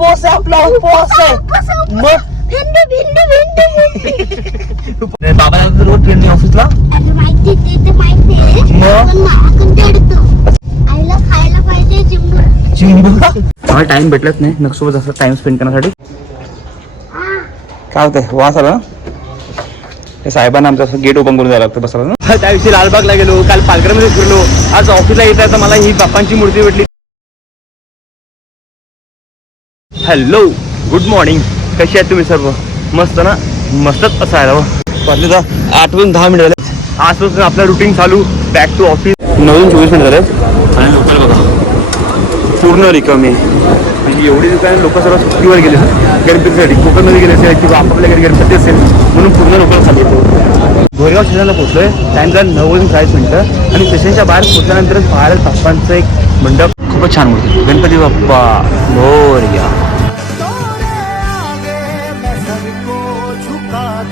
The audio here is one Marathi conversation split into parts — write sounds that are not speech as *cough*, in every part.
उपवास आहे आपला उपवास आहे. मग? भेंडी भेंडी भेंडी बाबा रोज ऑफिसला अरे माहिती ते तर माहिती आहे. मग? पण आपण तेडतो. आईला खायला पाहिजे चिंबूर चिंबू मला टाइम भेटलाच नाही. नक्सोबत असं टाइम स्पेंड करण्यासाठी. काय होतंय? वास आला ना? साहेबांना आमचं असं गेट ओपन करून जायला लागतं बसायला. ना त्या दिवशी लालबागला गेलो काल पालघरमध्ये फिरलो. आज ऑफिसला येत आहे तर मला ही बाप्पांची मूर्ती भेटली. हॅलो गुड मॉर्निंग कशी आहेत तुम्ही सर्व? मस्त ना? मस्तच असायला हो. वाटलं तर आठ वाजून दहा मिनिट झाले आजपासून आपलं रुटीन चालू. बॅक टू ऑफिस नऊ चोवीस मिनिट झाले आणि लोकल बघा. पूर्ण रिकामी आहे. म्हणजे एवढी दुकानं लोक सर्व सुट्टीवर गेले गणपतीसाठी. कोकणमध्ये गेले असेल किंवा आपापल्या घरी गणपती असेल म्हणून पूर्ण लोक खाली येतो. गोरेगाव स्टेशनला पोहोचलोय. टाइम झाला नऊ वाजून चाळीस मिनिटं. आणि स्टेशनच्या बाहेर पोहोचल्यानंतर पाहायला बाप्पांचं एक मंडप. खूपच छान मूर्ती. गणपती बाप्पा. मोरया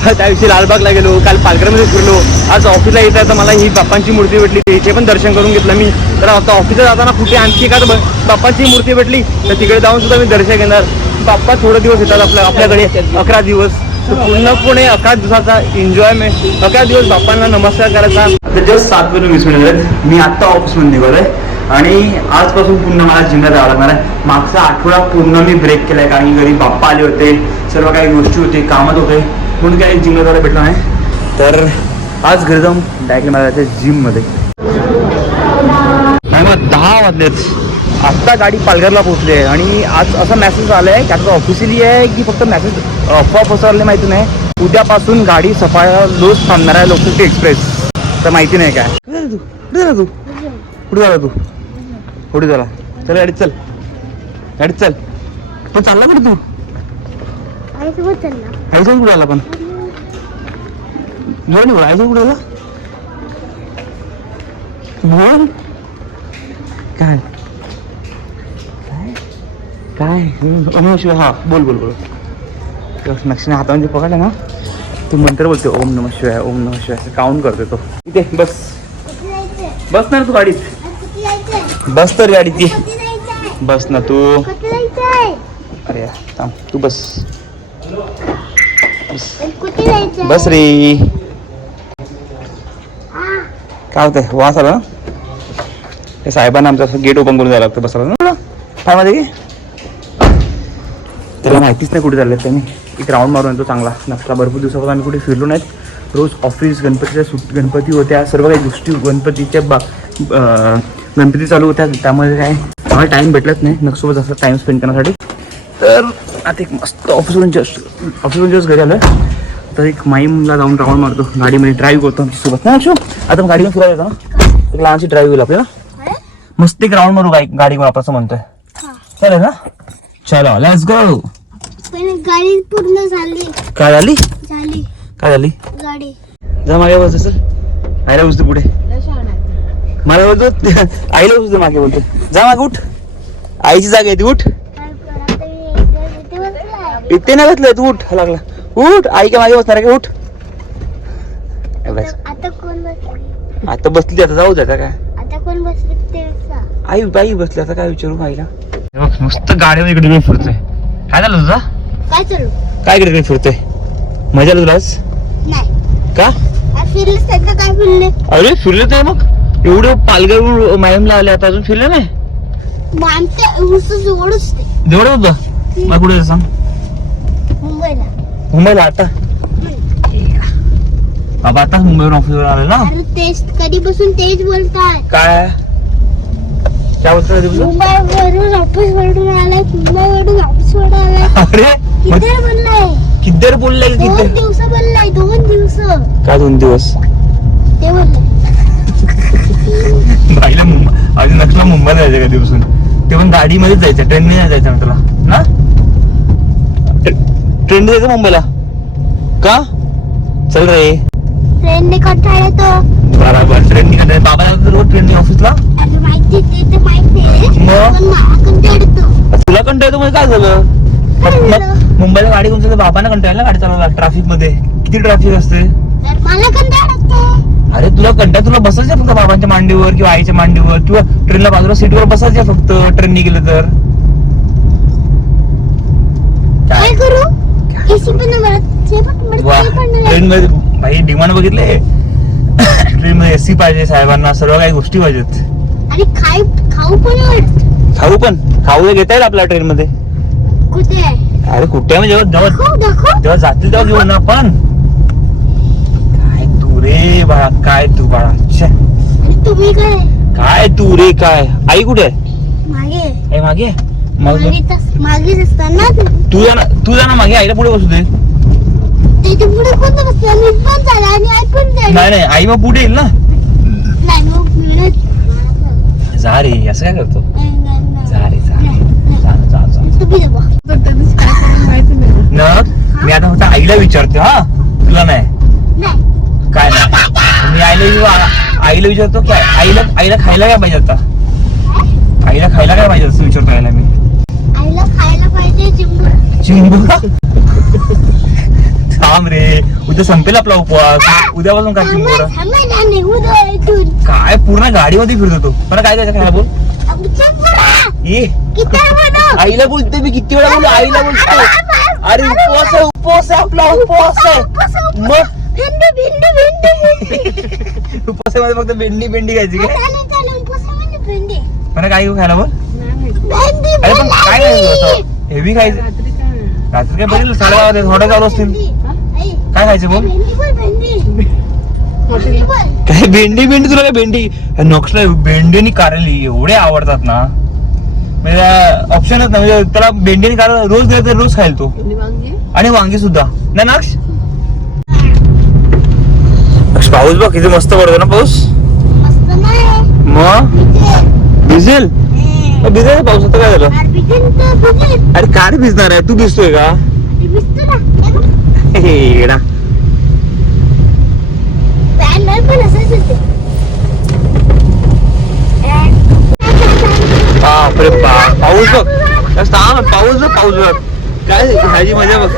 *laughs* त्या दिवशी लालबागला गेलो काल पालघरमध्ये फिरलो. आज ऑफिसला येत आहे तर मला ही बाप्पांची मूर्ती भेटली. इथे पण दर्शन करून घेतलं मी. तर आता ऑफिसला जाताना कुठे आणखी एखाद ब- बाप्पाची मूर्ती भेटली? तर तिकडे जाऊन सुद्धा मी दर्शन घेणार. बाप्पा थोडे दिवस येतात आपल्या आपल्याकडे. अकरा दिवस. पूर्णपणे अकरा दिवसाचा एन्जॉयमेंट अकरा दिवस बाप्पांना नमस्कार करायचा. आता जस्ट सात वाजून वीस मिनिट मी आत्ता ऑफिसमध्ये निघालोय. आणि आजपासून पुन्हा मला जिमला जावं लागणार आहे. मागचा आठवडा पूर्ण मी ब्रेक केलाय कारण की घरी बाप्पा आले होते. सर्व काही गोष्टी होते कामात होते. म्हणून काही जिमला जायला भेटलं नाही. तर आज घरी जाऊन डायरेक्ट मला जायचं जिममध्ये नाही मग दहा वाजलेत. आत्ता गाडी पालघरला पोहोचली आहे आणि आज असा मेसेज आला आहे की आता ऑफिशियली आहे की फक्त मेसेज अफवा पसरले माहिती नाही. उद्यापासून गाडी सफाळा लोच थांबणार आहे लोकशक्ती एक्सप्रेस तर माहिती नाही काय. तू? कुठे झाला तू? कुठे झाला तू? कुठे झाला? चल गाडीत चल. गाडीत चल. पण चालला कुठे तू? आईसोबत कुठे आला पण? नाही बोल आईसोबत कुठे आला? बोल. काय? काय? काय? हा बोल बोल बोल. नक्षीने हातामध्ये पकडला ना? तू मंत्र बोलते ओम नम शिवाय ओम नम शिवाय असं काउंट करते तो. इथे बस. बस ना तू गाडीत. बस तर गाडीत बस ना तू. अरे थांब तू बस. बस. रे काय होतंय? वास आला ना? ते साहेबांना आमचं असं गेट ओपन करून जायला लागतं बसायला. ना काय माहिती त्याला माहितीच नाही कुठे चालले त्यांनी. एक राऊंड मारून येतो चांगला. नसला भरपूर दिवसापासून आम्ही कुठे फिरलो नाहीत. रोज ऑफिस गणपतीच्या सुट गणपती होत्या. सर्व काही गोष्टी गणपतीच्या बा गणपती चालू होत्या. त्यामुळे काय मला टाईम भेटलाच नाही. नक्सोबत असं टाईम स्पेंड करण्यासाठी. तर आता एक मस्त ऑफिसवरून जस्ट ऑफिसवरून जस्ट घरी आलं तर एक माईमला जाऊन राऊंड मारतो. गाडीमध्ये ड्राईव्ह करतो आमच्यासोबत ना अक्षु आता गाडीने फिरायला येतो ना एक लहानशी ड्राईव्ह होईल आपल्याला? मस्त एक राऊंड मारू गाडी गाडीवर आपण असं म्हणतोय. हा. चालेल ना? चलो लेट्स गो गाडी पूर्ण झाली. काय झाली? झाली. काय झाली? गाडी. जा मागे बस सर आईला बसतो पुढे. मला बोलतो आईला बसतो मागे बोलतो जा मागे उठ. आईची जागा आहे ती उठ. इथे नाही बसलं तू उठ हा लागला. उठ आईच्या मागे बसणार आहे का? उठ. बस. आता कोण बसले? आता बसली आता जाऊ द्या काय? आता कोण बसले ते सांग. आई बाई बसली आता काय विचारू आईला मस्त गाडीवर इकडे इकडे फिरतोय. काय झालं तुझा? काय चालू? काय इकडे इकडे फिरतोय? मजा आली तुला आज? नाही. का? आज फिरले सगळं काय फिरले अरे फिरले तर मग एवढं पालघर मॅमला आले आता अजून फिरले नाही? मग आमच्या ऊस जवळच ते. जेवढं होतं? मला कुठे सांग. मुंबईला. मुंबईला आता? बाबा आता मुंबईवरून ऑफिसवर आले ना? अरे तेच कधीपासून तेच बोलताय? काय? काय बोलतो तुझं मुंबईवरून ऑफिस वरून आलाय मुंबईवरून ऑफिस वरून आलाय. अरे किती बोललाय? किद्दर बोलले दोन किद्दर दिवस बोललाय दोन दिवस. काय दोन दिवस? ते बोलले. बाईला मुंबई अजून नक्कीला मुंबईला जायचं कधी दिवसून ते पण गाडीमध्येच जायचं ट्रेनने नाही जायचं ना तुला ना? ट्रेनने जायचं मुंबईला? का? चल रे. ट्रेनने कंटाळा येतो? बरोबर ट्रेनने का बाबा रोज ट्रेनने ऑफिसला कंटाळा तुला कंटाळ येतो म्हणजे काय झालं? काय? मुंबईला गाडी कोणती बाबांना कंटाळ ना गाडी चालवला ट्रॅफिकमध्ये किती ट्रॅफिक असते कंटाळा अरे तुला कंटाळ तुला बसायचं फक्त बाबांच्या मांडीवर किंवा आईच्या मांडीवर किंवा ट्रेनला बाजूला सीटवर बसायचं फक्त ट्रेनने गेलं तर? ट्रेन मध्ये भाई डिमांड बघितले ट्रेन मध्ये एसी पाहिजे साहेबांना सर्व काही गोष्टी पाहिजेत आणि खाऊ पण खाऊ पण घेता येईल आपल्या ट्रेन मध्ये अरे कुठे म्हणजे जेव्हा जातील तेव्हा घेऊ ना आपण काय तू रे बाळा काय तू बाळा काय तू रे काय आई कुठे आहे मागे मागे मागेच ते. जा ना तू जा ना मागे आईला पुढे बसू दे. त्याच्या पुढे कोण बसला मी पण झाला आणि आई पण झाली नाही नाही आई मग पुढे येईल ना. नाही मग मी नाही. जा रे असं काय करतो. जा रे जा. जा जा जा. मी आता फक्त आईला विचारते हा? तुला नाही. काय नाही? मी आईला आईला विचारतो काय? आईला आईला खायला काय पाहिजे आता? आईला खायला काय पाहिजे असं विचारतो आईला मी आईला खायला पाहिजे चिंबूर चिंबू *laughs* थांब रे. उद्या संपेल आपला उपवास. उद्यापासून काय चिंबू. काय? पूर्ण गाडीमध्ये फिरतो तो. मला काय द्यायचं खायला बोल? ये? आईला बोलते मी किती वेळा बोललो आईला बोलतो अरे उपवास आहे उपवास आहे आपला उपवास आहे. मग. *laughs* उपवासामध्ये फक्त भेंडी भेंडी खायची हा, काय. मला काय घेऊ खायला बोल? अरे पण काय. खायचं? हेवी खायचं. रात्री काय बघितलं? साडेबारा थोडे चालू असतील. काय खायचं बोल. काय भेंडी भेंडी तुला काय भेंडी? नक्षला भेंडी आणि कारली एवढे आवडतात ना. म्हणजे ऑप्शनच ना म्हणजे त्याला भेंडी आणि कारली रोज दिलं तर रोज खाईल तो. आणि वांगी? सुद्धा. ना नक्ष? पाऊस बघ किती मस्त पडतो ना पाऊस. मस्त नाही. मग? भिजेल. भिजेल पावसाचं काय झालं? अरे काय भिजणार आहे तू भिजतोय का? येडा. बापरे बाप. पाऊस बघ. थांब पाऊस बघ पाऊस बघ. काय ह्याची मजा बघ.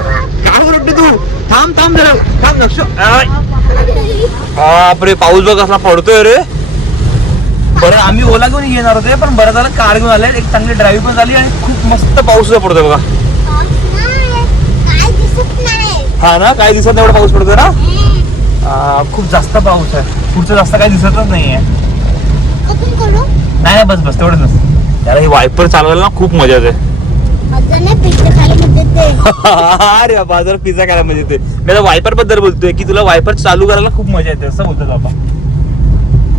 काय करते तू? थांब थांब जरा. थांब लक्ष. बापरे पाऊस बघ कसला पडतोय रे. बरं आम्ही ओला घेऊन येणार होते पण बरं झालं कार घेऊन आले एक चांगली ड्राईव्ह पण झाली आणि खूप मस्त पाऊस सुद्धा पडतोय बघा. हा ना काय दिसत नाही एवढा पाऊस पडतोय ना? खूप जास्त पाऊस आहे. पुढचं जास्त काही दिसतच नाहीये. नाही नाही, बस बस तेवढंच त्याला हे वायपर चालवायला ना खूप मजा येते. *laughs* अरे बाबा जर पिझ्झा खायला म्हणजे ते मी वायपरबद्दल बोलतोय की तुला वायपर चालू करायला खूप मजा येते असं बोलतो बाबा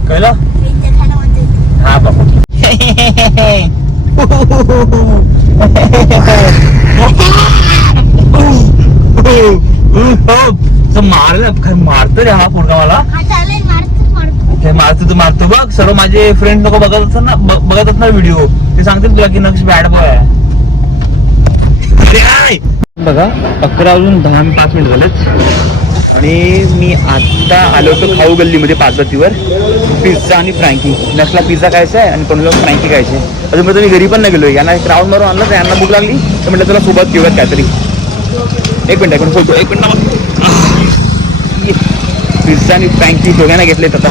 कळलं पिझ्झा खायला म्हणते ते. हा बाबा काय मारतो रे हा पोरगा मला मारतो काय मारतो तू मारतो बघ सर्व माझे फ्रेंड लोक बघत असतात ना बघत असणार व्हिडिओ ते सांगतील तुला की नक्ष बॅड बॉय आहे बघा अकरा वाजून दहा पाच मिनिट झालेच आणि मी आत्ता आलो होतो खाऊ गल्लीमध्ये पाचवतीवर पिझ्झा आणि फ्रँकी नसला पिझ्झा खायचा आहे आणि कोणाला फ्रँकी खायची आहे. अजून मी घरी पण नाही गेलो यांना एक राऊंड मारून आणलं तर यांना भूक लागली. तर म्हटलं तुला सोबत घेऊयात काहीतरी. एक मिनटं एक मिनिट बोलतो. एक मिनट पिझ्झा आणि फ्रँकी दोघांना घेतलेत आता.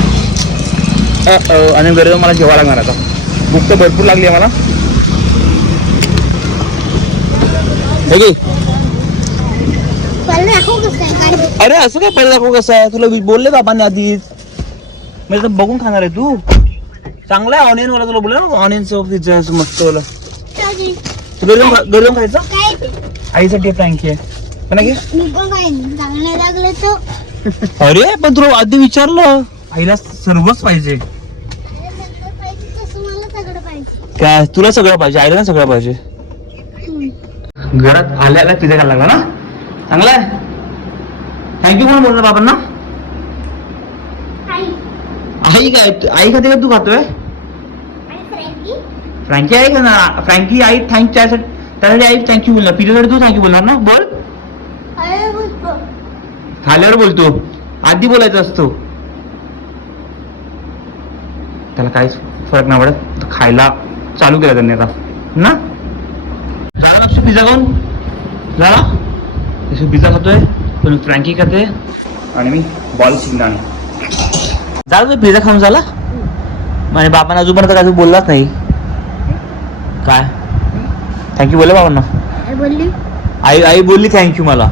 आणि गरज मला जेवा लागणार आता. भूक तर भरपूर लागली आहे मला. हे घे. पहिलं दाखवू कसं आहे काय अरे असं काय पहिलं दाखवू कसं आहे? तुला बोलले बाबांनी आधीच म्हणजे तर बघून खाणार आहे तू. चांगला आहे ऑनियन वाला तुला बोला ऑनियन ऑनियनचं मस्त वाला. घरी घरी खायचं? आईसाठी फ्रँकी आहे. पण अरे पण तुला आधी विचारलं. आईला सर्वच पाहिजे. काय? तुला सगळं पाहिजे. आईला सगळं पाहिजे. घरात आल्याला पिझ्झा खायला लागला ना? चांगला आहे? थँक्यू कोण बोलणार बाबांना? आई. आई काय? आई खाते का तू खातोय? फ्रँकी. आहे का ना फ्रँकी आई थँक त्यासाठी आई थँक्यू बोलणार. पिझ्झासाठी तू थँक्यू बोलणार ना? बोल. खाल्यावर बोलतो. आधी बोलायचं असतो. त्याला काहीच फरक नाही पडत. तो खायला चालू केलं त्यांनी आता. ना? झाला लक्ष पिझ्झा खाऊन? झाला? पिझ्झा खातोय? पण फ्रँकी खाते? आणि मी बॉल शिंगाण झालं तुझा पिझ्झा खाऊन झाला? म्हणजे बाबांना अजूनपर्यंत काय बोललाच नाही. काय? थँक्यू बोलले बाबांना? बोलली. आई आई बोलली थँक्यू मला.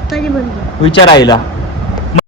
विचार आईला.